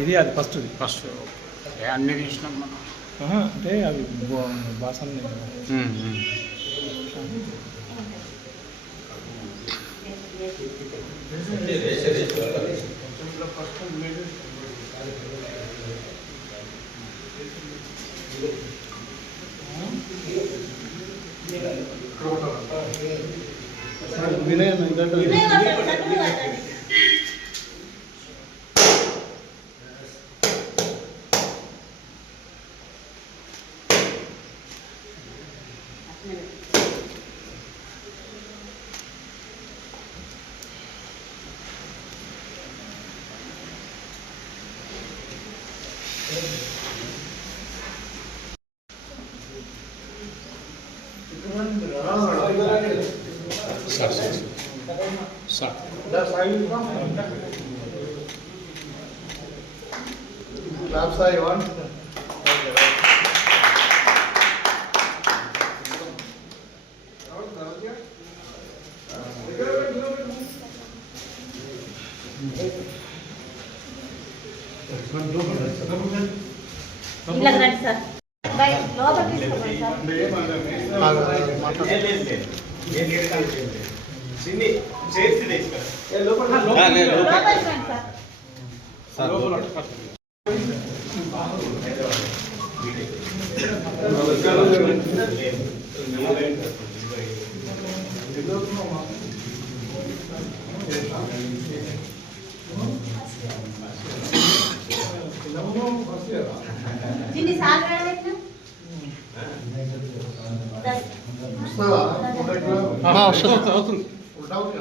ఇది అది ఫస్ట్ అన్ని తీసినాం మనం. అంటే అవి బాసన్ వినయ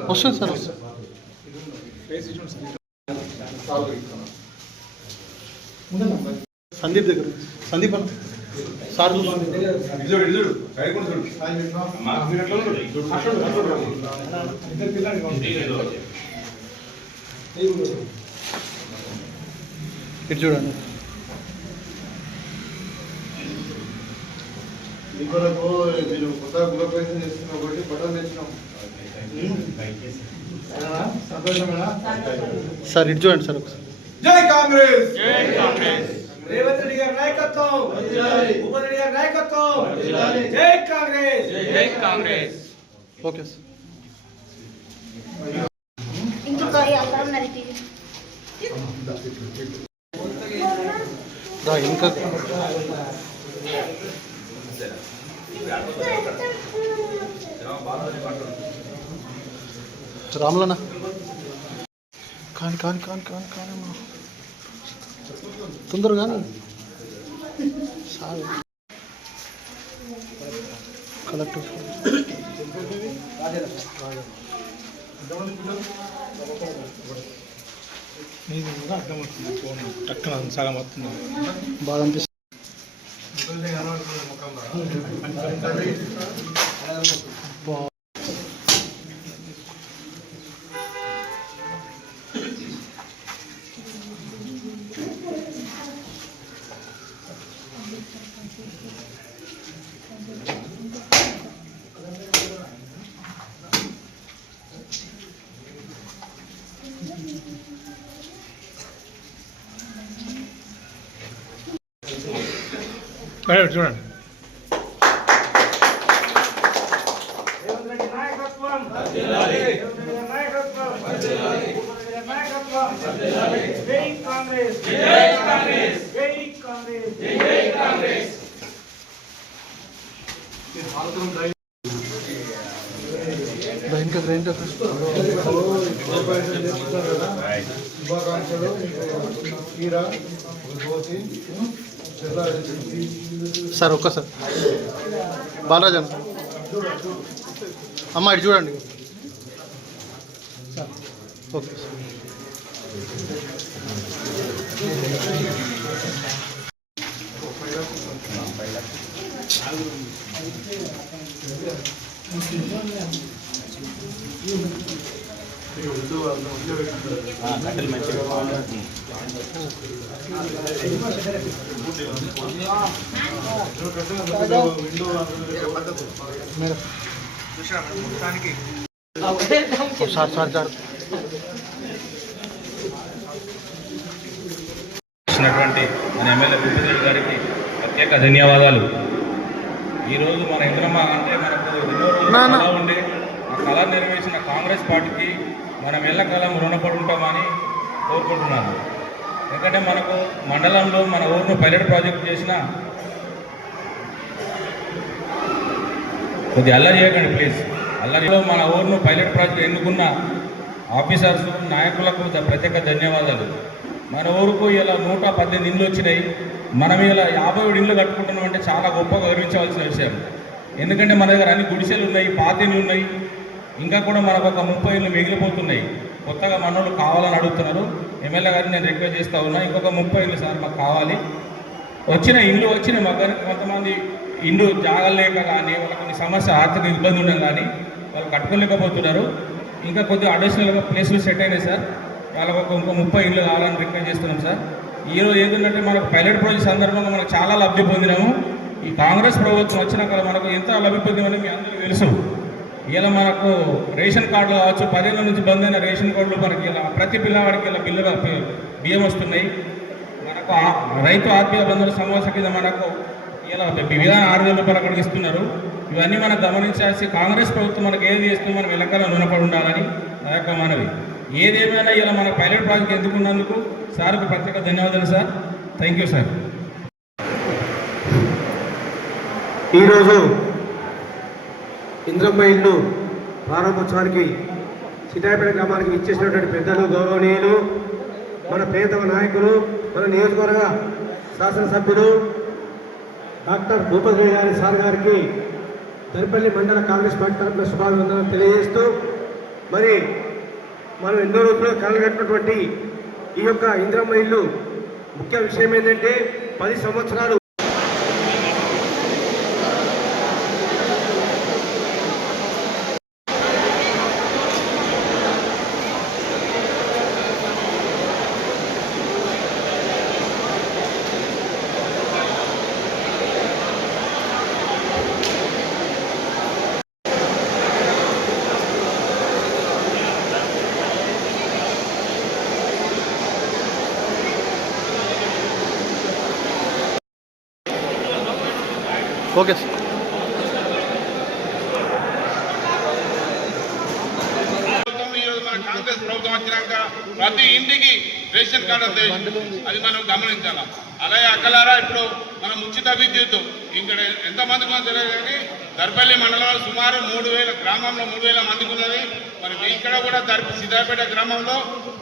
వస్తుంది సార్ సందీప్ దగ్గర సందీప్ అన్న సార్ ఇటు చూడండి. కొరకు మీరు కొత్త గృహప్రవేశం చేస్తున్న ఒకటి బట్టలు తెచ్చినాం. సంతోషమేనా సార్? ఇటు చూడండి సార్ ఒకసారి. జై కాంగ్రెస్, జై కాంగ్రెస్. రేవంత్ రెడ్డి గారి నాయకత్వం, ఉప రెడ్డి గారి నాయకత్వం. జై కాంగ్రెస్, జై కాంగ్రెస్. Okay sir. ఇంకా రాములన్నా కానీ కానీ కానీ కానీ కానీ తొందరగా సార్ కలెక్టర్ నీది కూడా అర్థమవుతుంది. ఫోన్ టక్కన సగం వస్తుంది, బాగా అనిపిస్తుంది. చూడండి. సార్ ఒక్కసారి బాలరాజన్ అమ్మ ఇటు చూడండి. ఓకే ఇచ్చినటువంటి మన ఎమ్మెల్యే భూపతి గారికి ప్రత్యేక ధన్యవాదాలు. ఈరోజు మన ఇంద్రమ్మ అంటే మనకు ఎన్నో రోజులు కళ ఉండే ఆ కళ నెరవేర్చిన కాంగ్రెస్ పార్టీకి మనం ఎల్లకాలం రుణపడి ఉంటామని కోరుకుంటున్నాను. ఎందుకంటే మనకు మండలంలో మన ఊరిని పైలట్ ప్రాజెక్ట్ చేసిన కొద్ది అల్లరి చేయకండి ప్లీజ్. అల్లరిలో మన ఊరిని పైలట్ ప్రాజెక్ట్ ఎన్నుకున్న ఆఫీసర్స్ నాయకులకు ప్రత్యేక ధన్యవాదాలు. మన ఊరుకు ఇలా 118 ఇండ్లు వచ్చినాయి. మనం ఇలా 57 ఇండ్లు కట్టుకుంటున్నాం అంటే చాలా గొప్పగా గౌరవించవలసిన విషయం. ఎందుకంటే మన దగ్గర అన్ని గుడిసెలు ఉన్నాయి, పాత ఇండ్లు ఉన్నాయి, ఇంకా కూడా మనకు ఒక 30 ఇండ్లు మిగిలిపోతున్నాయి. కొత్తగా మనోళ్ళు కావాలని అడుగుతున్నారు. ఎమ్మెల్యే గారిని నేను రిక్వెస్ట్ చేస్తూ ఉన్నా, ఇంకొక 30 ఇండ్లు సార్ మాకు కావాలి. వచ్చిన మాకు కొంతమంది ఇండ్లు జాగలేక కానీ వాళ్ళకి కొన్ని సమస్య ఆర్థిక ఇబ్బంది ఉండడం కానీ వాళ్ళు కట్టుకోలేకపోతున్నారు. ఇంకా కొద్దిగా అడిషనల్గా ప్లేసులు సెట్ అయినాయి సార్. వాళ్ళకు ఇంకో 30 ఇండ్లు కావాలని రిక్వెస్ట్ చేస్తున్నాం సార్. ఈరోజు ఏంటంటే మనకు పైలట్ ప్రాజెక్ట్ సందర్భంగా మనకు చాలా లబ్ధి పొందినాము. ఈ కాంగ్రెస్ ప్రభుత్వం వచ్చినాక మనకు ఎంత లబ్ధి పొందినామని మీ అందరికీ తెలుసు. ఇలా మనకు రేషన్ కార్డులు కావచ్చు, 10 ఏళ్ళ నుంచి బంద్ అయిన రేషన్ కార్డులు మనకి ఇలా ప్రతి పిల్లవాడికి ఇలా బియ్యం వస్తున్నాయి. మనకు రైతు ఆత్మీయ బంధువుల సమావేశం కింద మనకు ఇలా విధాన 6,000 రూపాయలు అక్కడికి ఇస్తున్నారు. ఇవన్నీ మనం గమనించాల్సి కాంగ్రెస్ ప్రభుత్వం మనకు ఏది చేస్తుందో మనం ఎల్లకాలం రుణపడి ఉండాలని నా యొక్క మనవి. ఏదేమైనా ఇలా మన పైలట్ ప్రాజెక్ట్ ఎందుకున్నందుకు సార్కు ప్రత్యేక ధన్యవాదాలు సార్. Thank you sir. ఈరోజు ఇంద్రమ్మ ఇల్లు ప్రారంభోత్సవానికి సీతాయపేట గ్రామానికి ఇచ్చేసినటువంటి పెద్దలు, గౌరవనీయులు, మన ప్రియతమ నాయకులు, మన నియోజకవర్గ శాసనసభ్యులు డాక్టర్ భూపతి రెడ్డి గారి సార్ గారికి దర్పల్లి మండల కాంగ్రెస్ పార్టీ తరఫున శుభాభివందనాలు తెలియజేస్తూ, మరి మనం ఎన్నో రోజులు కలగట్టినటువంటి ఈ యొక్క ఇంద్రమ్మ ఇల్లు ముఖ్య విషయం ఏంటంటే 10 సంవత్సరాలు ఓకే సార్. ఈరోజు మన కాంగ్రెస్ ప్రభుత్వం వచ్చినాక ప్రతి ఇంటికి రేషన్ కార్డు అది మనం గమనించాలి. అలాగే అక్కలారా ఇప్పుడు మనం ఉచిత విద్యుత్ ఇక్కడ ఎంతమందికి మనం తెలియదు కానీ దర్పల్లి మండలంలో సుమారు 3,000 గ్రామంలో 3,000 మందికి ఉన్నది. మరి ఇక్కడ కూడా సీతాపేట గ్రామంలో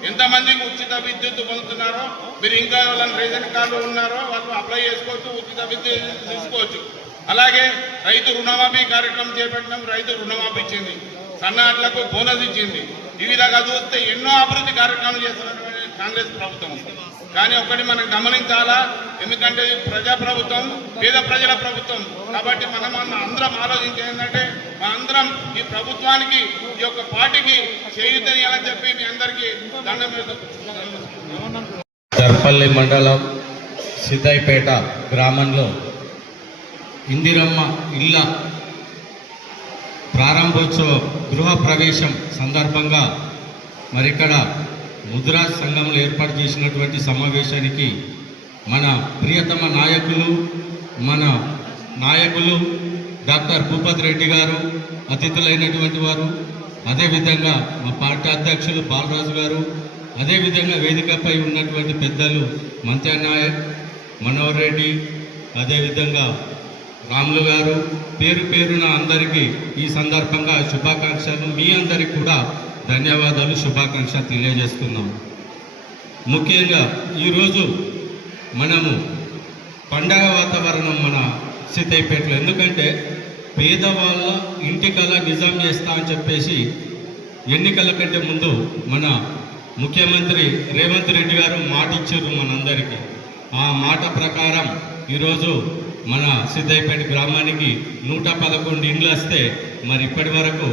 ఎంతమందికి ఉచిత విద్యుత్ పొందుతున్నారో మీరు ఇంకా వాళ్ళని రేషన్ కార్డు ఉన్నారో వాళ్ళు అప్లై చేసుకోవచ్చు, ఉచిత విద్యుత్ తీసుకోవచ్చు. అలాగే రైతు రుణమాఫీ కార్యక్రమం చేపట్టినాం. రైతు రుణమాఫీ ఇచ్చింది, సన్నాట్లకు బోనస్ ఇచ్చింది. ఈ విధంగా చూస్తే ఎన్నో అభివృద్ధి కార్యక్రమాలు చేస్తున్నటువంటి కాంగ్రెస్ ప్రభుత్వం. కానీ ఒకటి మనం గమనించాలా, ఎందుకంటే ఇది ప్రజా ప్రభుత్వం, పేద ప్రజల ప్రభుత్వం. కాబట్టి మనం అందరం ఆలోచించేది ఏంటంటే మనందరం ఈ ప్రభుత్వానికి, ఈ యొక్క పార్టీకి చేయూతనియాలని చెప్పి మీ అందరికీ దండం పెడుతున్నాం. దర్పల్లి మండలం సిద్దాయిపేట గ్రామంలో ఇందిరమ్మ ఇళ్ళ ప్రారంభోత్సవ గృహ ప్రవేశం సందర్భంగా మరి ఇక్కడ ముద్రాజ్ సంఘంలో ఏర్పాటు చేసినటువంటి సమావేశానికి మన ప్రియతమ నాయకులు డాక్టర్ భూపతి రెడ్డి గారు అతిథులైనటువంటి వారు, అదేవిధంగా మా పార్టీ అధ్యక్షులు బాలరాజు గారు, అదేవిధంగా వేదికపై ఉన్నటువంటి పెద్దలు మంత్య నాయక్, మనోహర్ రెడ్డి, అదేవిధంగా రాములు గారు, పేరు పేరున అందరికీ ఈ సందర్భంగా శుభాకాంక్షలు, మీ అందరికీ కూడా ధన్యవాదాలు, శుభాకాంక్షలు తెలియజేస్తున్నాం. ముఖ్యంగా ఈరోజు మనము పండగ వాతావరణం మన సీతాయిపేటలో, ఎందుకంటే పేదవాళ్ళ ఇంటికల నిజం చేస్తా అని చెప్పేసి ఎన్నికల కంటే ముందు మన ముఖ్యమంత్రి రేవంత్ రెడ్డి గారు మాట ఇచ్చారు మనందరికీ. ఆ మాట ప్రకారం ఈరోజు మన సిద్దాయిపేట గ్రామానికి 111 ఇండ్లు వస్తే మరి ఇప్పటి వరకు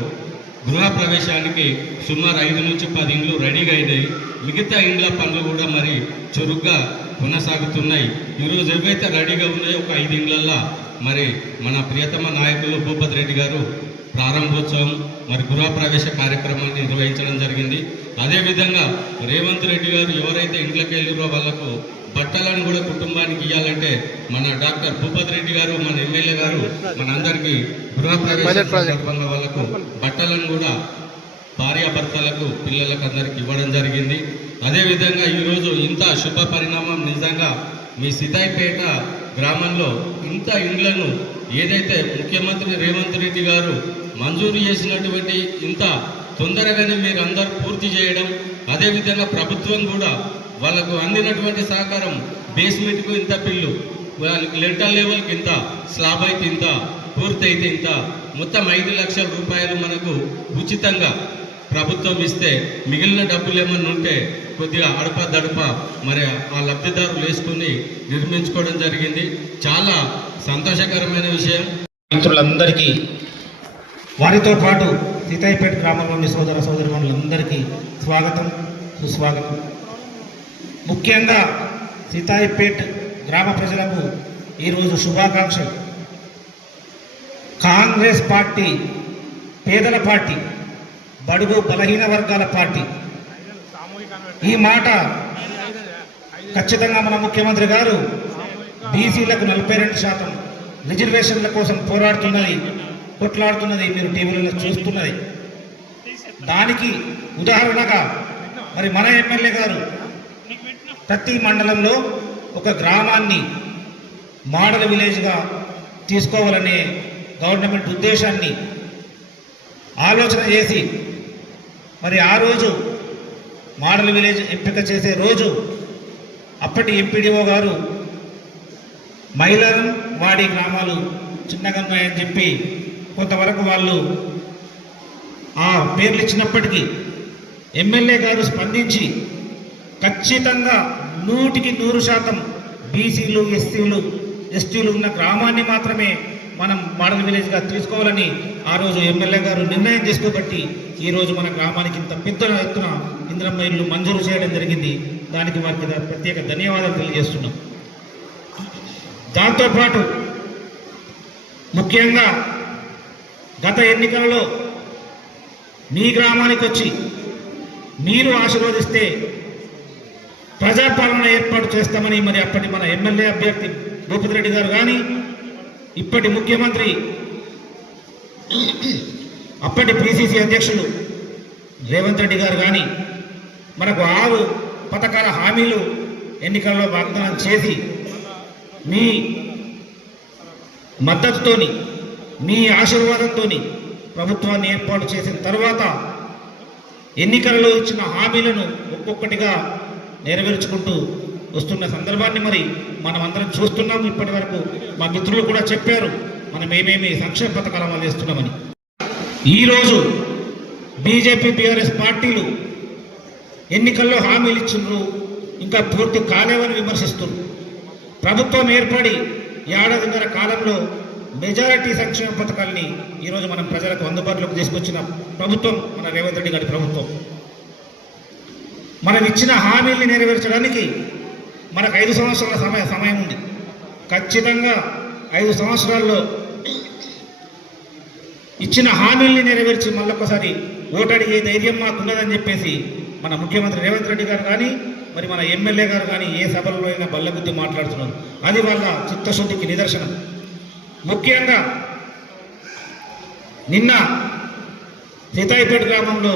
గృహ ప్రవేశానికి సుమారు 5 నుంచి 10 ఇండ్లు రెడీగా అయినాయి. మిగతా ఇండ్ల పనులు కూడా మరి చురుగ్గా కొనసాగుతున్నాయి. ఈరోజు ఏవైతే రెడీగా ఉన్నాయో ఒక 5 ఇండ్లల్లో మరి మన ప్రియతమ నాయకులు భూపతి రెడ్డి గారు ప్రారంభోత్సవం మరి గృహ ప్రవేశ కార్యక్రమాన్ని నిర్వహించడం జరిగింది. అదేవిధంగా రేవంత్ రెడ్డి గారు ఎవరైతే ఇంట్లోకి వెళ్ళిరో వాళ్ళకు బట్టలను కూడా కుటుంబానికి ఇవ్వాలంటే మన డాక్టర్ భూపతి రెడ్డి గారు మన ఎమ్మెల్యే గారు మనందరికీ గృహ ప్రవేశ సందర్భంగా వాళ్ళకు బట్టలను కూడా భార్యాభర్తలకు పిల్లలకు అందరికి ఇవ్వడం జరిగింది. అదేవిధంగా ఈరోజు ఇంత శుభ పరిణామం నిజంగా మీ సితాయిపేట గ్రామంలో ఇంత ఇండ్లను ఏదైతే ముఖ్యమంత్రి రేవంత్ రెడ్డి గారు మంజూరు చేసినటువంటి ఇంత తొందరగానే మీరు అందరూ పూర్తి చేయడం, అదేవిధంగా ప్రభుత్వం కూడా వాళ్ళకు అందినటువంటి సహకారం బేస్మెంట్కు ఇంత బిల్లు, వాళ్ళకి లెంటల్ లెవెల్కి ఇంత, స్లాబ్ అయితే ఇంత, పూర్తి అయితే ఇంత, మొత్తం 5 లక్షల రూపాయలు మనకు ఉచితంగా ప్రభుత్వం ఇస్తే మిగిలిన డబ్బులు ఏమన్నా ఉంటే కొద్దిగా అడప మరి ఆ లబ్ధిదారులు వేసుకుని నిర్మించుకోవడం జరిగింది. చాలా సంతోషకరమైన విషయం. మిత్రులందరికీ వారితో పాటు సీతాయిపేట గ్రామంలోని సోదర సోదరులందరికీ స్వాగతం, సుస్వాగతం. ముఖ్యంగా సీతాయిపేట గ్రామ ప్రజలకు ఈరోజు శుభాకాంక్షలు. కాంగ్రెస్ పార్టీ పేదల పార్టీ, బడుగు బలహీన వర్గాల పార్టీ. ఈ మాట ఖచ్చితంగా మన ముఖ్యమంత్రి గారు బీసీలకు 42% రిజర్వేషన్ల కోసం పోరాడుతున్నది, కొట్లాడుతున్నది మీరు టీవీలలో చూస్తున్నది. దానికి ఉదాహరణగా మరి మన ఎమ్మెల్యే గారు ప్రతి మండలంలో ఒక గ్రామాన్ని మోడల్ విలేజ్గా తీసుకోవాలనే గవర్నమెంట్ ఉద్దేశాన్ని ఆలోచన చేసి మరి ఆ రోజు మోడల్ విలేజ్ ఎంపిక చేసే రోజు అప్పటి ఎంపీడీఓ గారు మైలారం వాడి గ్రామాలు చిన్నగా ఉన్నాయని చెప్పి కొంతవరకు వాళ్ళు ఆ పేర్లు ఇచ్చినప్పటికీ ఎమ్మెల్యే గారు స్పందించి ఖచ్చితంగా 100% బీసీలు, ఎస్సీలు, ఎస్టీలు ఉన్న గ్రామాన్ని మాత్రమే మనం మోడల్ విలేజ్గా తీసుకోవాలని ఆ రోజు ఎమ్మెల్యే గారు నిర్ణయం చేసుకోబట్టి ఈరోజు మన గ్రామానికి ఇంత పెద్ద ఎత్తున ఇందిరమ్మ ఇల్లు మంజూరు చేయడం జరిగింది. దానికి వారికి ప్రత్యేక ధన్యవాదాలు తెలియజేస్తున్నాం. దాంతోపాటు ముఖ్యంగా గత ఎన్నికలలో మీ గ్రామానికి వచ్చి మీరు ఆశీర్వదిస్తే ప్రజాపాలన ఏర్పాటు చేస్తామని మరి అప్పటి మన ఎమ్మెల్యే అభ్యర్థి భూపతి రెడ్డి గారు కానీ, ఇప్పటి ముఖ్యమంత్రి అప్పటి పిసిసి అధ్యక్షులు రేవంత్ రెడ్డి గారు కానీ మనకు 6 పథకాల హామీలు ఎన్నికల్లో వాగ్దానం చేసి మీ మద్దతుతోని, మీ ఆశీర్వాదంతోని ప్రభుత్వాన్ని ఏర్పాటు చేసిన తర్వాత ఎన్నికలలో ఇచ్చిన హామీలను ఒక్కొక్కటిగా నెరవేర్చుకుంటూ వస్తున్న సందర్భాన్ని మరి మనం అందరం చూస్తున్నాం. ఇప్పటి వరకు మా మిత్రులు కూడా చెప్పారు మనం ఏమేమి సంక్షేమ పథకాలు అమలు చేస్తున్నామని. ఈరోజు బీజేపీ, బీఆర్ఎస్ పార్టీలు ఎన్నికల్లో హామీలు ఇచ్చిండ్రు, ఇంకా పూర్తి కాలేవని విమర్శిస్తున్నారు. ప్రభుత్వం ఏర్పడి 1.5 ఏడాదిన్నర కాలంలో మెజారిటీ సంక్షేమ పథకాలని ఈరోజు మనం ప్రజలకు అందుబాటులోకి తీసుకొచ్చిన ప్రభుత్వం మన రేవంత్ రెడ్డి గారి ప్రభుత్వం. మనం ఇచ్చిన హామీల్ని నెరవేర్చడానికి మనకు 5 సంవత్సరాల సమయం ఉంది. ఖచ్చితంగా 5 సంవత్సరాల్లో ఇచ్చిన హామీల్ని నెరవేర్చి మళ్ళొక్కసారి ఓటడిగే ధైర్యం మాకున్నదని చెప్పేసి మన ముఖ్యమంత్రి రేవంత్ రెడ్డి గారు కానీ, మరి మన ఎమ్మెల్యే గారు కానీ ఏ సభలలో అయినా బల్లగుద్ది మాట్లాడుతున్నారు. అది వాళ్ళ చిత్తశుద్ధికి నిదర్శనం. ముఖ్యంగా నిన్న సీతాయిపేట గ్రామంలో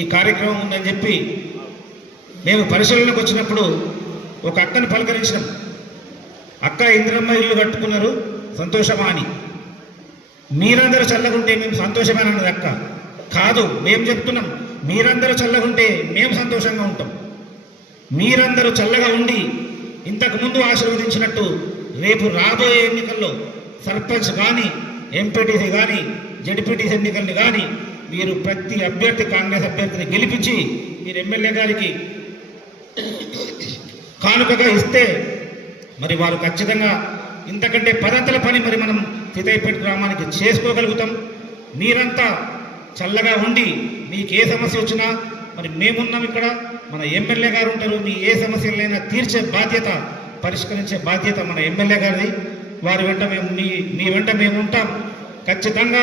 ఈ కార్యక్రమం ఉందని చెప్పి మేము పరిశీలనకు వచ్చినప్పుడు ఒక అక్కను పలకరించినాం. అక్క, ఇందిరమ్మ ఇల్లు కట్టుకున్నారు, సంతోషమా అని. మీరందరూ చల్లగుంటే మేము సంతోషమేనన్నది అక్క. కాదు, మేము చెప్తున్నాం, మీరందరూ చల్లగుంటే మేము సంతోషంగా ఉంటాం. మీరందరూ చల్లగా ఉండి ఇంతకుముందు ఆశీర్వదించినట్టు రేపు రాబోయే ఎన్నికల్లో సర్పంచ్ కానీ, ఎంపీటీసీ కానీ, జడ్పీటీసీ ఎన్నికల్ని కానీ మీరు ప్రతి అభ్యర్థి, కాంగ్రెస్ అభ్యర్థిని గెలిపించి మీరు ఎమ్మెల్యే గారికి కానుకగా ఇస్తే మరి వారు ఖచ్చితంగా ఇంతకంటే 10 అంతల పని మరి మనం సీతాయిపేట గ్రామానికి చేసుకోగలుగుతాం. మీరంతా చల్లగా ఉండి మీకు ఏ సమస్య వచ్చినా మరి మేమున్నాం ఇక్కడ, మన ఎమ్మెల్యే గారు ఉంటారు, మీ ఏ సమస్యలైనా తీర్చే బాధ్యత, పరిష్కరించే బాధ్యత మన ఎమ్మెల్యే గారిది. వారి వెంట మేము మీ వెంట మేము ఉంటాం. ఖచ్చితంగా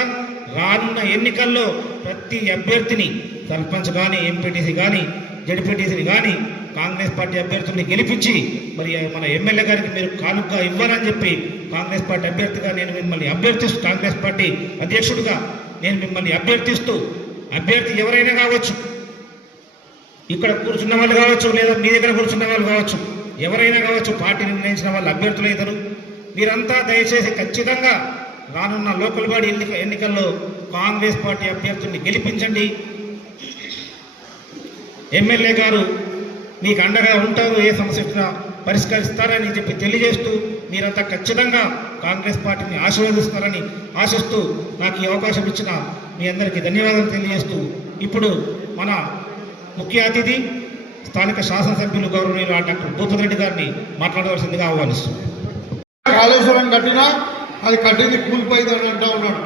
రానున్న ఎన్నికల్లో ప్రతి అభ్యర్థిని, సర్పంచ్ కానీ, ఎంపీటీసీ కానీ, జడ్పీటీసీని కానీ కాంగ్రెస్ పార్టీ అభ్యర్థుల్ని గెలిపించి మరి మన ఎమ్మెల్యే గారికి మీరు కానుక ఇవ్వాలని చెప్పి కాంగ్రెస్ పార్టీ అభ్యర్థిగా నేను మిమ్మల్ని అభ్యర్థిస్తూ, కాంగ్రెస్ పార్టీ అధ్యక్షుడిగా నేను మిమ్మల్ని అభ్యర్థిస్తూ, అభ్యర్థి ఎవరైనా కావచ్చు, ఇక్కడ కూర్చున్న వాళ్ళు కావచ్చు, లేదా మీ దగ్గర కూర్చున్న వాళ్ళు కావచ్చు, ఎవరైనా కావచ్చు, పార్టీ నిర్ణయించిన వాళ్ళు అభ్యర్థులు అవుతారు. మీరంతా దయచేసి ఖచ్చితంగా రానున్న లోకల్ బాడీ ఎన్నికల్లో కాంగ్రెస్ పార్టీ అభ్యర్థుల్ని గెలిపించండి. ఎమ్మెల్యే గారు మీకు అండగా ఉంటారు, ఏ సమస్య వచ్చినా పరిష్కరిస్తారని చెప్పి తెలియజేస్తూ మీరంతా ఖచ్చితంగా కాంగ్రెస్ పార్టీని ఆశీర్వదిస్తారని ఆశిస్తూ నాకు ఈ అవకాశం ఇచ్చిన మీ అందరికీ ధన్యవాదాలు తెలియజేస్తూ ఇప్పుడు మన ముఖ్య అతిథి స్థానిక శాసనసభ్యులు గౌరవనీయులు డాక్టర్ భూపతి రెడ్డి గారిని మాట్లాడవలసిందిగా ఆహ్వానిస్తున్నాను. కాళేశ్వరం కట్టినా అది కట్టింది కూలిపోయిందని అంటూ ఉన్నాడు.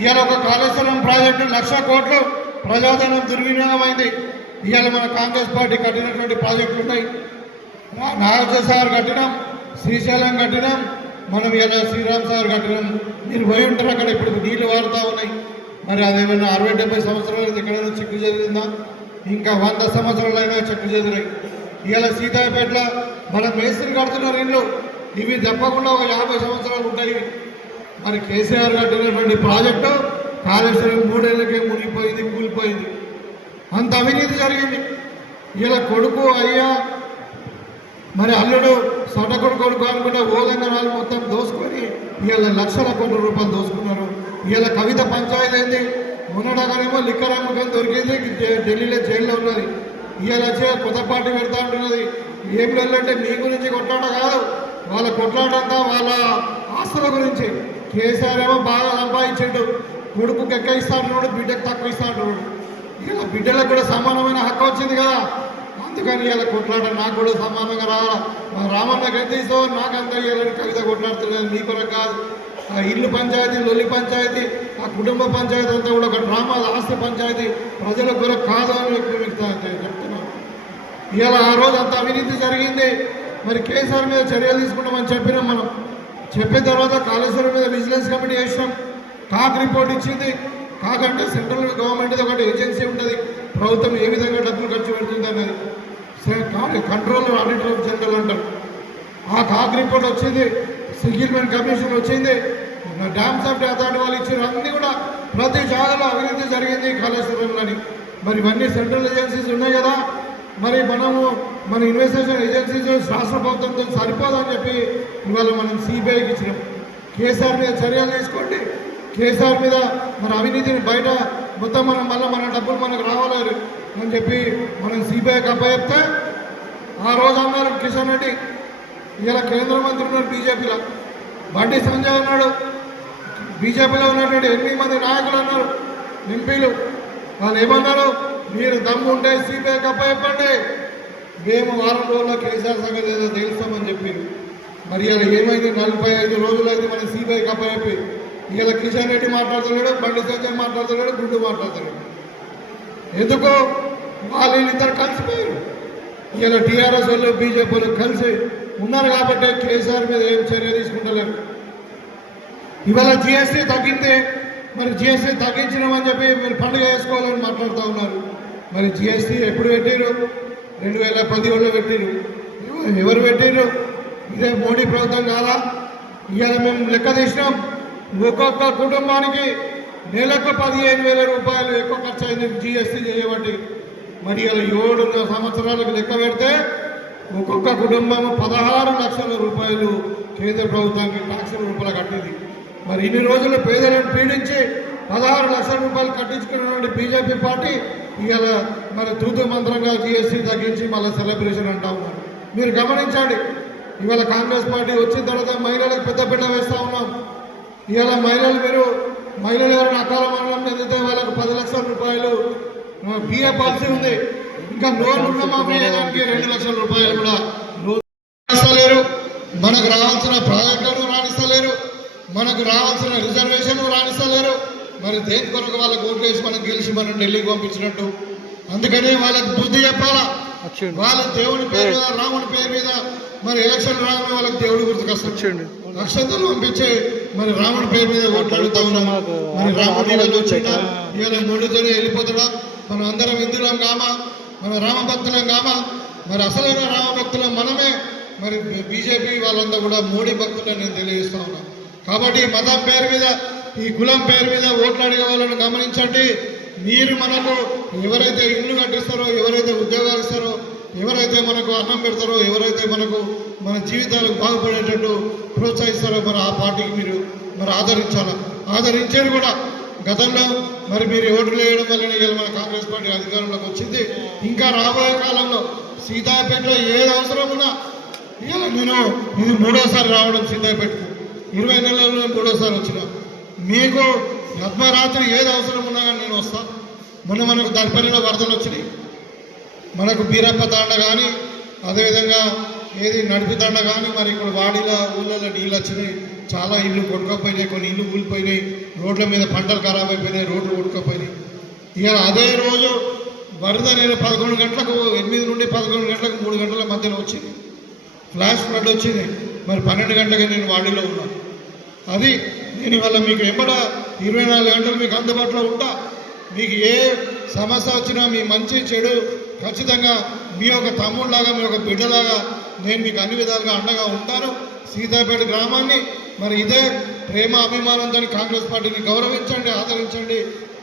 ఇవాళ ఒక కాళేశ్వరం ప్రాజెక్టు 1,00,000 కోట్లు ప్రజాధనం దుర్వినియోగమైంది. ఇవాళ మన కాంగ్రెస్ పార్టీ కట్టినటువంటి ప్రాజెక్టులు ఉన్నాయి. నాగార్జునసాగర్ కట్టినాం, శ్రీశైలం కట్టినాం, మనం ఇలా శ్రీరామ్ సాగర్ కట్టినాం. మీరు పోయి ఉంటారు, అక్కడ ఇప్పుడు నీళ్లు వారుతూ ఉన్నాయి. మరి అదేమైనా 60-70 సంవత్సరాలు ఎక్కడైనా చెక్కు చెదిరిందా? ఇంకా 100 సంవత్సరాలైనా చెక్కు చెదిరాయి. ఇవాళ సీతాపేటలో మన మేస్త్రి కడుతున్నారు ఇల్లు, ఇవి తప్పకుండా ఒక 50 సంవత్సరాలు ఉంటాయి. మరి కేసీఆర్ కట్టినటువంటి ప్రాజెక్టు కాళేశ్వరం 3 ఏళ్ళకే మునిగిపోయింది, కూలిపోయింది. అంత అవినీతి జరిగింది. ఇలా కొడుకు అయ్యా మరి అల్లుడు సొంటకొడు కొడుకు అనుకుంటే ఓగంగనాలు మొత్తం దోసుకొని ఇవాళ లక్షల కోట్ల రూపాయలు దోసుకున్నారు. ఇవాళ కవిత పంచాయతీ ఏంది, మొన్నడగానేమో లిక్కర్ అమ్మకం దొరికింది, ఢిల్లీలో జైల్లో ఉన్నది. ఇవాళ వచ్చే కొత్త పార్టీ పెడతా ఉంటున్నది. ఏం లేదంటే మీ గురించి కొట్లాట కాదు, వాళ్ళ కొట్లాటంతా వాళ్ళ ఆస్తుల గురించి. కేసీఆర్ ఏమో బాగా సంపాదించాడు, కొడుకుకి ఎక్కువ ఇస్తా అంటున్నాడు, బిడ్డకు తక్కువ ఇస్తా అంటున్నాడు. ఇలా బిడ్డలకు కూడా సమానమైన హక్కు వచ్చింది కదా, అందుకని ఇలా కొట్లాట నాకు కూడా సమానంగా రావాలా. రామన్నకి ఎంత ఇస్తావు నాకు అంత ఇవ్వాలని కవిత కొట్లాడుతున్నది. మీ కొరకు కాదు. ఆ ఇల్లు పంచాయతీ, లొల్లి పంచాయతీ, ఆ కుటుంబ పంచాయతీ అంతా కూడా ఒక డ్రామా, ఆస్తి పంచాయతీ ప్రజల కొరకు కాదు అని చెప్తున్నాను. ఇలా ఆ రోజు అంత అవినీతి జరిగింది. మరి కేసీఆర్ మీద చర్యలు తీసుకుంటామని చెప్పినాం. మనం చెప్పిన తర్వాత కాళేశ్వరం మీద విజిలెన్స్ కమిటీ వేసినాం. కాక్ రిపోర్ట్ ఇచ్చింది. కాకంటే సెంట్రల్ గవర్నమెంట్ ఒకటి ఏజెన్సీ ఉంటుంది, ప్రభుత్వం ఏ విధంగా డబ్బులు ఖర్చు పెడుతుంది అనేది కంట్రోలర్ ఆడిటర్ జనరల్ అంటారు. ఆ కాక్ రిపోర్ట్ వచ్చింది, సెటిల్మెంట్ కమిషన్ వచ్చింది, డ్యామ్స్ ఆఫ్ అథారిటీ వాళ్ళు ఇచ్చారు. అన్నీ కూడా ప్రతి జాగాలో అవినీతి జరిగింది కాళేశ్వరంలోని. మరి ఇవన్నీ సెంట్రల్ ఏజెన్సీస్ ఉన్నాయి కదా, మరి మనము మన ఇన్వెస్టిగేషన్ ఏజెన్సీస్ రాష్ట్ర ప్రభుత్వంతో సరిపోదని చెప్పి ఇవాళ మనం సిబిఐకి ఇచ్చినాం. కేసీఆర్ మీద చర్యలు తీసుకోండి, కేసీఆర్ మీద మన అవినీతిని బయట మొత్తం మనం మళ్ళీ మన డబ్బులు మనకు రావాలి అని చెప్పి మనం సిబిఐకి అప్పచెప్తే ఆ రోజు అన్నారు కిషన్ రెడ్డి, ఇలా కేంద్ర మంత్రి ఉన్నారు బీజేపీలో, బండి సంజయ్ ఉన్నాడు, బీజేపీలో ఉన్నటువంటి 8 మంది నాయకులు అన్నారు, ఎంపీలు. వాళ్ళు ఏమన్నారు, మీరు దమ్ము ఉంటే సిబిఐకి అప్పచెప్పండి, మేము వారం రోజుల్లో కేసీఆర్ సంగతి ఏదో తెలుస్తామని చెప్పి. మరి ఇలా ఏమైంది, 45 రోజులైంది మన సిబిఐకి అప్పచెప్పి. ఇలా కిషన్ రెడ్డి మాట్లాడుతున్నాడు, బండి సంజయ్ మాట్లాడుతున్నాడు, గుండు మాట్లాడుతున్నాడు. ఎందుకు వాళ్ళు ఇద్దరు కలిసిపోయారు. ఇలా టీఆర్ఎస్ వాళ్ళు బీజేపీ వాళ్ళు కలిసి ఉన్నారు కాబట్టి కేసీఆర్ మీద ఏం చర్య తీసుకుంటలేరు. ఇవాళ జిఎస్టీ తగ్గింది, మరి జిఎస్టీ తగ్గించినామని చెప్పి మీరు పండుగ వేసుకోవాలని మాట్లాడుతూ ఉన్నారు. మరి జిఎస్టీ ఎప్పుడు పెట్టారు? 2017లో పెట్టారు. ఎవరు పెట్టారు? ఇదే మోడీ ప్రభుత్వం కాదా? ఇవాళ మేము లెక్క తీసినాం, ఒక్కొక్క కుటుంబానికి నెలకు 15,000 రూపాయలు ఎక్కువ ఖర్చు అయింది జిఎస్టీ చేయబట్టి. మరి ఇలా 7 సంవత్సరాలకు లెక్క పెడితే ఒక్కొక్క కుటుంబం 16 లక్షల రూపాయలు కేంద్ర ప్రభుత్వానికి ట్యాక్స్ రూపాయలు కట్టింది. మరి ఇన్ని రోజులు పేదలను పీడించి 16 లక్షల రూపాయలు కట్టించుకున్నటువంటి బీజేపీ పార్టీ ఇవాళ మరి తూతు మంత్రంగా జిఎస్టీ తగ్గించి మళ్ళీ సెలబ్రేషన్ అంటా ఉన్నారు. మీరు గమనించండి, ఇవాళ కాంగ్రెస్ పార్టీ వచ్చిన తర్వాత మహిళలకు పెద్దపీట వేస్తూ ఉన్నాం. ఇవాళ మహిళలు ఎవరైనా అకాల మరణం చెందితే వాళ్ళకు 10 లక్షల రూపాయలు బిఏ పాలసీ ఉంది. ఇంకా లోన్ రుణమాఫీ చేయడానికి 2 లక్షల రూపాయలు కూడా రాణిస్తలేరు. మనకు రావాల్సిన ప్రాజెక్టులను రాణిస్తలేరు, మనకు రావాల్సిన రిజర్వేషన్ రాణిస్తలేరు. మరి దేని కొరకు వాళ్ళకు ఓట్లు వేసి మనం గెలిచి మనం ఢిల్లీకి పంపించినట్టు. అందుకని వాళ్ళకి బుద్ధి చెప్పాలా. వాళ్ళ దేవుని పేరు మీద రాముని పేరు మీద మరి ఎలక్షన్ రాగానే వాళ్ళకి దేవుడు గుర్తుకొస్తాడు. నక్షత్రాలు పంపించి మరి రాముని పేరు మీద ఓట్లాడుతూ ఉన్నాం. మరి రాముడు వచ్చిందా ఇవాళ మూడుతోనే వెళ్ళిపోతాడా? మనం అందరం హిందువులం కామా, మన రామభక్తులం కామా? మరి అసలైన రామభక్తులం మనమే. మరి బీజేపీ వాళ్ళంతా కూడా మోడీ భక్తులని నేను తెలియజేస్తా ఉన్నా. కాబట్టి మతం పేరు మీద ఈ కులం పేరు మీద ఓట్లు అడిగే వాళ్ళని గమనించండి. మీరు మనకు ఎవరైతే ఇల్లు కట్టిస్తారో, ఎవరైతే ఉద్యోగాలు ఇస్తారో, ఎవరైతే మనకు అన్నం పెడతారో, ఎవరైతే మనకు మన జీవితాలకు బాగుపడేటట్టు ప్రోత్సహిస్తారో మరి ఆ పార్టీకి మీరు మరి ఆదరించారు కూడా. గతంలో మరి మీరు ఓట్లు వేయడం వల్లనే మన కాంగ్రెస్ పార్టీ అధికారంలోకి వచ్చింది. ఇంకా రాబోయే కాలంలో సీతాపేటలో ఏది అవసరం ఉన్నా ఇలా నేను ఇది 3వ సారి రావడం సీతాపేటకు 20 నెలల్లో 3వ సారి వచ్చిన. మీకు అర్ధరాత్రి ఏది అవసరం ఉన్నా కానీ నేను వస్తాను. మనకు దర్పల్లిలో వరదలు వచ్చినాయి, మనకు బీరప్ప తాండ కానీ అదేవిధంగా ఏది నడిపి తాండ కానీ మరి ఇక్కడ వాడిలో ఊళ్ళలో నీళ్ళు వచ్చినాయి. చాలా ఇల్లు కొట్టుకపోయినాయి, కొన్ని ఇల్లు కూలిపోయినాయి, రోడ్ల మీద పంటలు ఖరాబ్ అయిపోయినాయి, రోడ్లు కొట్టుకపోయినాయి. ఇక అదే రోజు వరద నేను 11 గంటలకు 8 నుండి 11 గంటలకు 3 గంటల మధ్యలో వచ్చింది. ఫ్లాష్ ఫ్లడ్ వచ్చింది. మరి 12 గంటలకి నేను వాడిలో ఉన్నాను. అది నేను ఇవాళ మీకు ఎంబడ 24 గంటలు మీకు అందుబాటులో ఉంటా. మీకు ఏ సమస్య వచ్చినా మీ మంచి చెడు ఖచ్చితంగా మీ యొక్క తమ్ముడిలాగా మీ యొక్క బిడ్డలాగా నేను మీకు అన్ని విధాలుగా అండగా ఉంటాను. సీతాపేట గ్రామాన్ని మరి ఇదే ప్రేమ అభిమానంతో కాంగ్రెస్ పార్టీని గౌరవించండి, ఆదరించండి.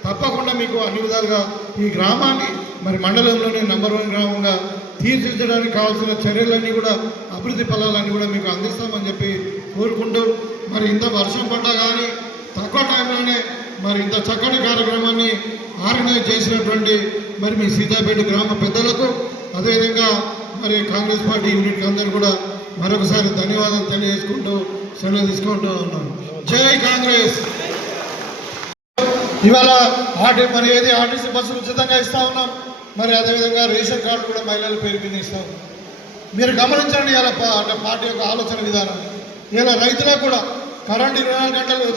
తప్పకుండా మీకు అన్ని విధాలుగా ఈ గ్రామాన్ని మరి మండలంలోనే నెంబర్ 1 గ్రామంగా తీర్చిదిద్దడానికి కావాల్సిన చర్యలన్నీ కూడా అభివృద్ధి ఫలాలన్నీ కూడా మీకు అందిస్తామని చెప్పి కోరుకుంటూ మరి ఇంత వర్షం పడ్డా కానీ తక్కువ టైంలోనే మరి ఇంత చక్కటి కార్యక్రమాన్ని ఆర్గనైజ్ చేసినటువంటి మరి మీ సీతాపేట గ్రామ పెద్దలకు అదేవిధంగా మరి కాంగ్రెస్ పార్టీ యూనిట్కి అందరూ కూడా మరొకసారి ధన్యవాదాలు తెలియజేసుకుంటూ సెలవు తీసుకుంటూ ఉన్నాను. జై కాంగ్రెస్. ఇవాళ మరి ఏది ఆర్టీసీ బస్సులు ఉచితంగా ఇస్తా ఉన్నాం. మరి అదేవిధంగా రేషన్ కార్డు కూడా మహిళల పేరు మీద ఇస్తాం. మీరు గమనించండి ఇలా పార్టీ యొక్క ఆలోచన విధానం. ఇలా రైతులకు కూడా కరెంట్ 24 గంటలు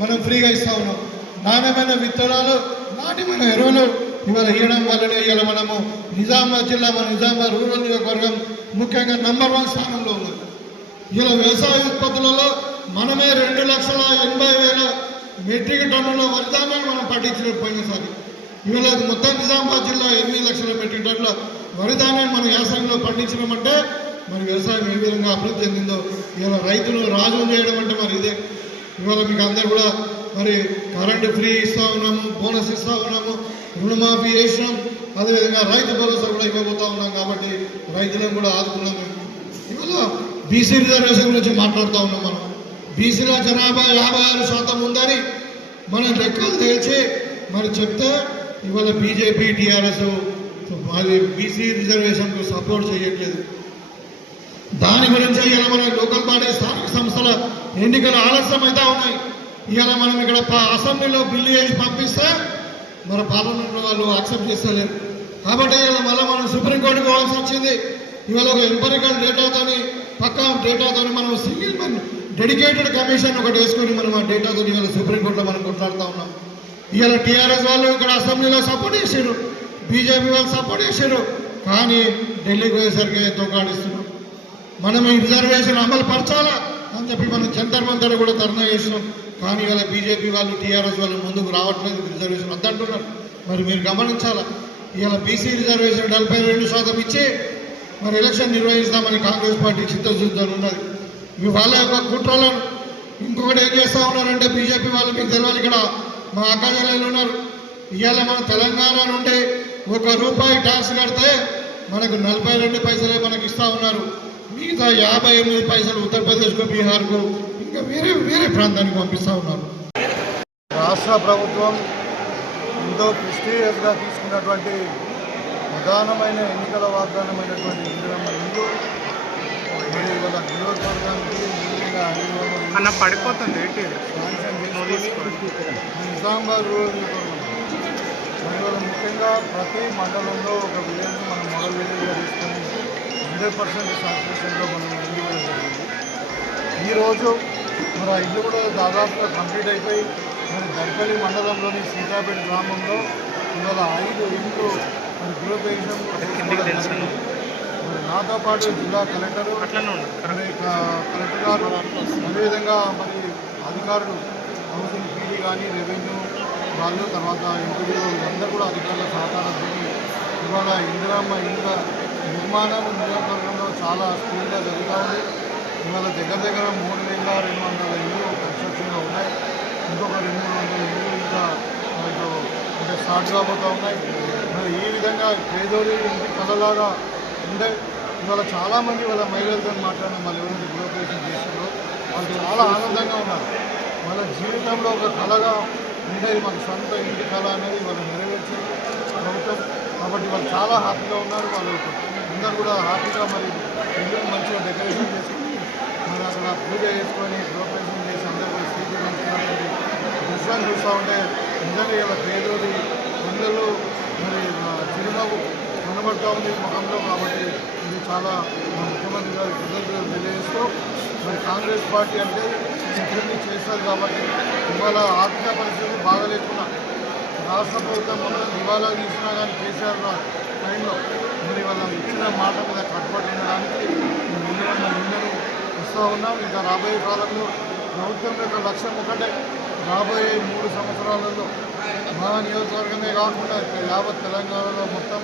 మనం ఫ్రీగా ఇస్తా ఉన్నాం. నాణ్యమైన విత్తనాలు, నాణ్యమైన ఎరువులు ఇవాళ ఇవ్వడం వల్లనే ఇవాళ మనము నిజామాబాద్ జిల్లా మన నిజామాబాద్ రూరల్ నియోజకవర్గం ముఖ్యంగా నెంబర్ 1 స్థానంలో ఉంది. ఇలా వ్యవసాయ ఉత్పత్తులలో మనమే 2,80,000 మెట్రిక్ టన్నుల వరిధాన్యాన్ని మనం పండించలేకపోయినసారి. ఇవాళ మొత్తం నిజామాబాద్ జిల్లా 8 లక్షల మెట్రిక్ టన్నుల వరిధాన్యాన్ని మనం వ్యవసాయంలో పండించడమంటే మరి వ్యవసాయం ఏ విధంగా అభివృద్ధి చెందిందో ఇవాళ రైతులు రాజు చేయడం అంటే మరి ఇదే. ఇవాళ మీకు అందరూ కూడా మరి కరెంటు ఫ్రీ ఇస్తూ ఉన్నాము, బోనస్ ఇస్తూ ఉన్నాము, రుణమాఫీ చేసినాం, అదేవిధంగా రైతు భరోసా కూడా ఇవ్వబోతూ ఉన్నాం. కాబట్టి రైతులను కూడా ఆదుకున్నాము. ఇవాళ బీసీ రిజర్వేషన్ గురించి మాట్లాడుతూ ఉన్నాం. మనం బీసీల జనాభా 56% ఉందని మనం లెక్కలు తేల్చి మరి చెప్తే ఇవాళ బీజేపీ టీఆర్ఎస్ అది బీసీ రిజర్వేషన్కు సపోర్ట్ చేయట్లేదు. దాని గురించి ఇవాళ మన లోకల్ బాడీ స్థానిక సంస్థల ఎన్నికలు ఆలస్యం అయితే ఉన్నాయి. ఇవాళ మనం ఇక్కడ అసెంబ్లీలో బిల్లు వేసి పంపిస్తే మన పార్లమెంట్లో వాళ్ళు యాక్సెప్ట్ చేస్తలేరు. కాబట్టి ఇవాళ మళ్ళీ మనం సుప్రీంకోర్టుకు పోవాల్సి వచ్చింది. ఇవాళ ఒక ఎంపరికల్ డేటాతోని పక్కా డేటాతోని మనం సింగిల్ డెడికేటెడ్ కమిషన్ ఒకటి వేసుకొని మనం ఆ డేటాతో ఇవాళ సుప్రీంకోర్టులో మనం కొట్లాడుతూ ఉన్నాం. ఇవాళ టీఆర్ఎస్ వాళ్ళు ఇక్కడ అసెంబ్లీలో సపోర్ట్ చేశారు, బీజేపీ వాళ్ళు సపోర్ట్ చేశారు. కానీ ఢిల్లీకి పోయేసరికి తోకాడిస్తున్నాం. మనం ఈ రిజర్వేషన్ అమలు పరచాలా అని చెప్పి మనం జంతర్ మంతర్ కూడా ధర్నా చేసినాం. కానీ ఇవాళ బీజేపీ వాళ్ళు టీఆర్ఎస్ వాళ్ళు ముందుకు రావట్లేదు, రిజర్వేషన్ వద్దంటున్నారు. మరి మీరు గమనించాలా. ఇవాళ బీసీ రిజర్వేషన్ 72% ఇచ్చి మరి ఎలక్షన్ నిర్వహిస్తామని కాంగ్రెస్ పార్టీ చిత్తశుద్ధితో ఉన్నది. వాళ్ళ యొక్క కుట్రలను ఇంకొకటి ఏం చేస్తూ ఉన్నారంటే బీజేపీ వాళ్ళు మీకు తెలియాలి. ఇక్కడ మా అక్కజల్లు ఉన్నారు. ఇవాళ మన తెలంగాణ నుండి ₹1 ట్యాక్స్ కడితే మనకు 42 పైసలే మనకి ఇస్తూ ఉన్నారు. మిగతా 58 పైసలు ఉత్తరప్రదేశ్కు, బీహార్కు ఇంకా వేరే ప్రాంతానికి పంపిస్తూ ఉన్నారు. రాష్ట్ర ప్రభుత్వం ఎంతో ప్రెస్టీజియస్గా తీసుకున్నటువంటి ప్రధానమైన ఎన్నికల వాగ్దానమైనటువంటి ఇల్లు మరి ఇవాళ నియోజకవర్గానికి పడిపోతుంది నిజామాబాద్ రూరల్ నియోజకవర్గం మరి ఇవాళ ముఖ్యంగా ప్రతి మండలంలో ఒక విలేజ్ మనం మోడల్ విలేజ్గా తీసుకొని 100% సాటిస్ఫాక్షన్లో మనం ఇల్లు కూడా జరిగింది. ఈరోజు మరి ఆ ఇల్లు కూడా దాదాపుగా కంప్లీట్ అయిపోయి మరి దర్పల్లి మండలంలోని సీతాపేట గ్రామంలో ఇవాళ 5 ఇండ్లు మరి గృహప్రవేశం జరిగింది. మరి నాతో పాటు జిల్లా కలెక్టరు మరి కలెక్టర్ గారు అదేవిధంగా మరి అధికారులు హౌసింగ్ పీడీ కానీ రెవెన్యూ వాళ్ళు తర్వాత ఇంటర్వ్యూ అందరూ కూడా అధికారుల సహకారంతో ఇవాళ ఇందిరమ్మ ఇండ్ల నిర్మాణం నియోజకవర్గంలో చాలా స్పీడ్గా జరుగుతూ ఉంది. ఇవాళ దగ్గర 3,200 ఇళ్ళు కన్స్ట్రక్షన్లో ఉన్నాయి. ఇంకొక 200 ఇళ్ళు ఇంకా మనకు అంటే స్టార్ట్ కాబోతూ ఉన్నాయి. మరి ఈ విధంగా పేదోడి ఇంటి కళలాగా ఉండే ఇవాళ చాలామంది వాళ్ళ మహిళలతో మాట్లాడిన వాళ్ళు ఎవరైతే గృహప్రవేశం చేశారో వాళ్ళు చాలా ఆనందంగా ఉన్నారు. వాళ్ళ జీవితంలో ఒక కళగా ఉండేది మాకు సొంత ఇంటి కళ అనేది వాళ్ళు నెరవేర్చారు ప్రభుత్వం. కాబట్టి వాళ్ళు చాలా హ్యాపీగా ఉన్నారు. వాళ్ళు అందరూ కూడా హ్యాపీగా మరి ఇల్లు మంచిగా డెకరేషన్ చేసుకుని మరి అక్కడ పూజ చేసుకొని గృహప్రవేశం చేసి అందరూ కూడా స్వీట్లు పంచుకున్నటువంటి దృశ్యాన్ని చూస్తూ ఉంటే నిజంగా ఇలా పేదోడి ఇళ్ళలో మరి చిరునవ్వు కనబడుతూ ఉంది ముఖంలో. కాబట్టి ఇది చాలా ముఖ్యమంత్రి గారి కృతజ్ఞతలు తెలియజేస్తూ మరి కాంగ్రెస్ పార్టీ అంటే ఇవన్నీ చేస్తారు కాబట్టి ఇవాళ ఆర్థిక పరిస్థితి బాగాలేకుండా రాష్ట్ర ప్రభుత్వం మొత్తం దివాలా తీసినా కానీ కేసీఆర్ టైంలో మరి వాళ్ళ ఇచ్చిన మాట మీద కట్టుబడి ఉండడానికి నిందను ఇస్తూ ఉన్నాం. ఇంకా రాబోయే కాలంలో ప్రభుత్వం యొక్క లక్ష్యం ఒకటే, రాబోయే 3 సంవత్సరాలలో మా నియోజకవర్గమే కాకుండా యావత్ తెలంగాణలో మొత్తం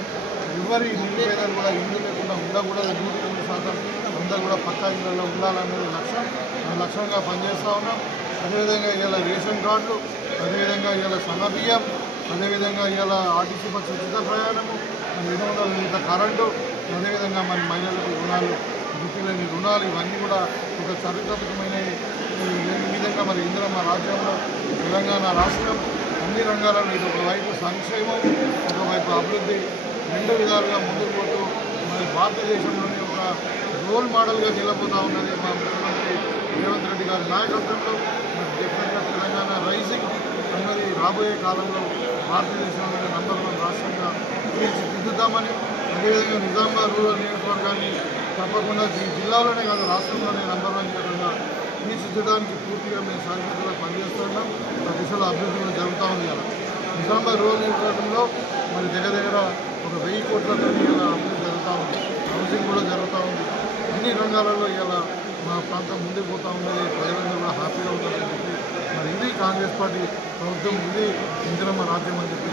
ఎవరి నిరుపేదలు కూడా ఇల్లు లేకుండా ఉండకూడదు. 100% అందరూ కూడా పక్కా ఇళ్ళలో ఉండాలనేది లక్ష్యంగా పనిచేస్తూ ఉన్నాం. అదేవిధంగా ఇవాళ రేషన్ కార్డులు, అదేవిధంగా ఇవాళ సన్నబియ్యం, అదేవిధంగా ఇవాళ ఆర్టీసీ బస్సు ఉచిత ప్రయాణము, 200 యూనిట్ల కరెంటు, అదేవిధంగా మన మహిళలకు రుణాలు, వృత్తిలేని రుణాలు ఇవన్నీ కూడా ఒక చరిత్రాత్మకమైన ఈ విధంగా మరి ఇందిరమ్మ రాజ్యంలో తెలంగాణ రాష్ట్రం అన్ని రంగాలలో ఇది ఒకవైపు సంక్షేమం, ఒకవైపు అభివృద్ధి, 2 విధాలుగా ముందుకు పోతూ మరి భారతదేశంలోని ఒక రోల్ మోడల్గా నిలబోతూ ఉన్నది మా ముఖ్యమంత్రి రేవంత్ రెడ్డి గారి నాయకత్వంలో. మరి డెఫినెట్గా తెలంగాణ రైజింగ్ అన్నది రాబోయే కాలంలో భారతదేశంలోని నంబర్ 1 రాష్ట్రంగా తీర్చిదిద్దుతామని, అదేవిధంగా నిజామాబాద్ రూరల్ నియోజకవర్గాన్ని తప్పకుండా ఈ జిల్లాలోనే కాదు రాష్ట్రంలోనే నంబర్ 1 నియోజకవర్గంగా తీర్చిదిద్దడానికి పూర్తిగా మేము శాశ్వతంగా పనిచేస్తున్నాం. ఆ దిశలో అభివృద్ధి కూడా జరుగుతూ ఉంది. అలా నిజామాబాద్ రూరల్ నియోజకవర్గంలో మరి దగ్గర ఒక 1000 కోట్లతో ఇలా అభివృద్ధి జరుగుతూ ఉంది. హౌసింగ్ కూడా జరుగుతూ ఉంది. అన్ని రంగాలలో ఇలా మా ప్రాంతం ముందుకు పోతూ ఉన్నది. ప్రజలందరూ కూడా హ్యాపీగా ఉంటారని చెప్పి మరి ఇది కాంగ్రెస్ పార్టీ ప్రభుత్వం, ఇది ఇందిరమ్మ రాజ్యం అని చెప్పి